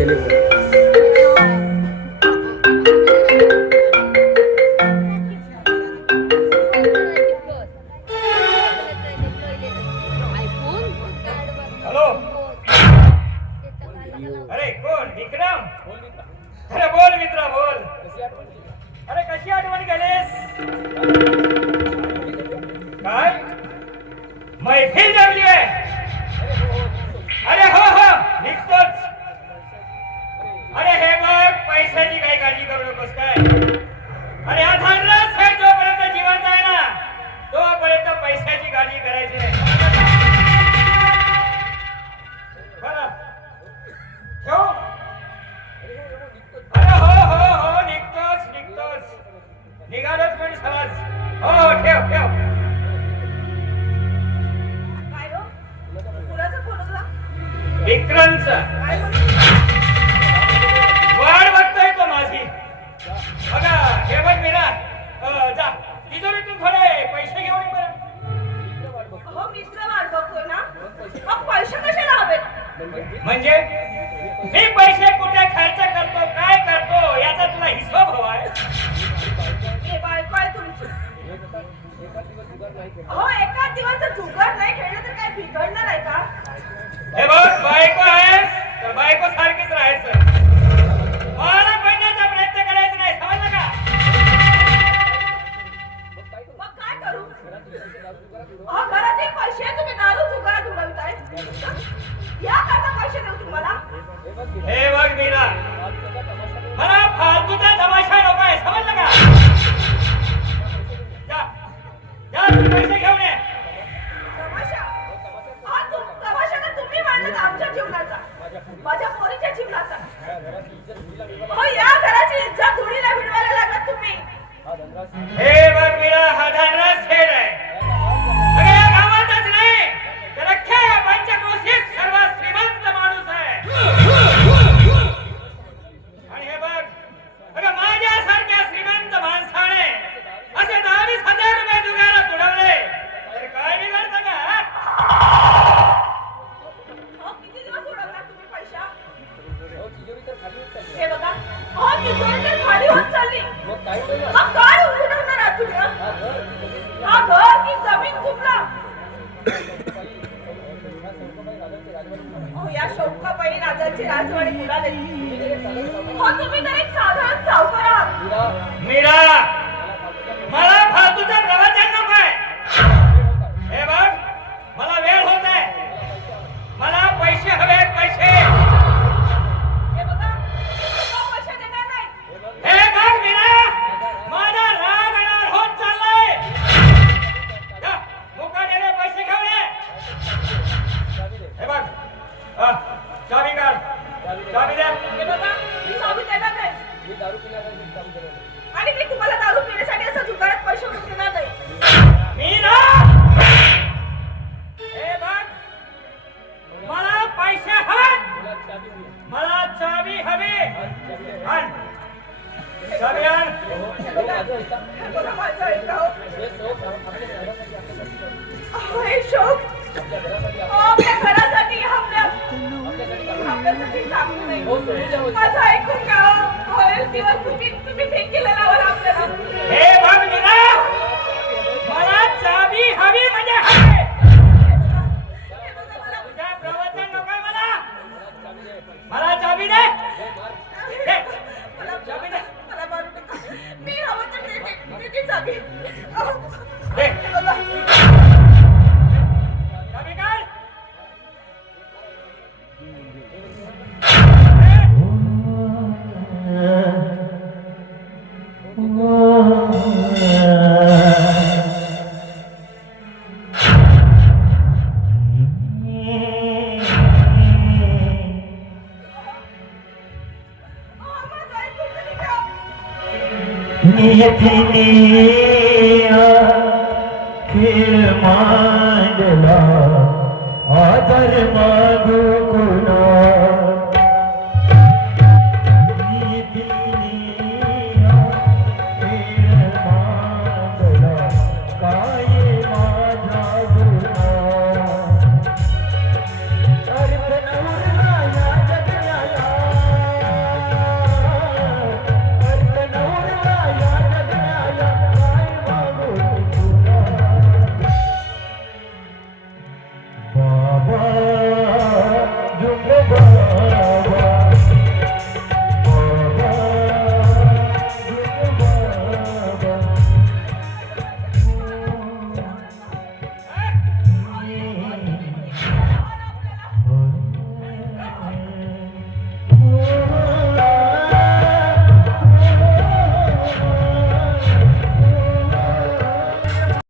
Hello. अरे कोण विक्रम? अरे बोल मित्रा बोल. अरे कशी आठवण केलीस? काय मैफिल जमली आहे? अरे हो हो निघतोच. अरे हे बघ पैशाची काही काळजी करू नकोस काय. अरे हा धनराज साहेब जोपर्यंत जिवंत आहे ना तोपर्यंत पैशाची काळजी करायची नाही. बरं ठेव. अरे हो हो हो निघतोच निघतोच. निघालोच पण समज. हो हो ठेव ठेव. विक्रमचा वाढ बघतोय तो माझी. बघा हे बघ मीरा जा तिजोरीतून थोडे पैसे घेऊन ये बरं. हो मित्र वाट बघतोय ना मग पैसे कशाला हवेत? म्हणजे मी पैसे कुठे खर्च करतो काय करतो याचा तुला हिशोब हवाय. हे बायको आहे तुमची. हो एका दिवस जर जुगार नाही खेळलं तर काय बिघडणार आहे का? हे बघ बायको आहेस तर बायको सारखीच राहायचं. मला बनण्याचा प्रयत्न करायचा नाही समजलं का? मग काय करू? अहो घरातील पैसे तुम्ही दारू जुगारात उडवताय. या करता पैसे देऊ तुम्हाला? हे बघ मीरा मला फालतूचा तमाशा नको आहे समजलं का? जा जा तू पैसे घेऊन ये. तमाशा? हा तमाशा का तुम्ही मांडलात आमच्या जीवनाचा माझ्या पोरीच्या जीवनाचा. हो या घराची इज्जत धुळीला भिडवायला लागलात तुम्ही. हे बघ मीरा हा धनराज सेठ आहे. अरे या गावातच नाही तर अख्ख्या पंचक्रोशीत सर्वात श्रीमंत माणूस आहे. आणि हे बघ अगं माझ्यासारख्या श्रीमंत माणसाने असे 10,000 रुपये जुगारात उडवले तर काय बिघडतं का? किती दिवस उडवणार तुम्ही पैसा? हे बघा हो तिजोरी तर खाली होत चालली. मग काय उडवणार आहात तुम्ही? हा घर की जमीन तुमला? हो या शौकाबाई राजाची राजवाडी बुडाली. हो तुम्ही तर एक साधारण सावकार आहात. मीरा मला फालतूचं प्रवचन नको आहे. हे बघ मला वेळ होत आहे. मला पैसे हवेत पैसे. हे बघा पैसे देणार नाही. हे बघ मीरा माझा राग अनार होत चाललाय. जा मुकाट्याने पैसे घेऊन ये. हे बघ चाबी काढ. चाबी दे. हे बघा मी चाबी देणार नाही. आणि मी तुम्हाला दारू पिण्यासाठी असं जुगारात पैसे उडवून देणार नाही. मीरा हे बघ मला पैसे हवेत. मला चाबी हवी. आण चाबी आण. हे बघा माझं ऐका हो. हे शौक आपल्या घरासाठी आपल्यासाठी चांगलं नाही. माझं ऐकून का होईल दिवस तुम्ही फेकीला लावाल आपल्याला. हे बघ मीरा मला चाबी हवी म्हणजे हवी. तुझ्या प्रवचन नको मला. मला चाबी दे. चाबी दे. मला मारू नका. मी हवं तर देते चाबी. दे. बघा चाबी काढ. नियतीने खेळ मांडला आदर मागू कुणा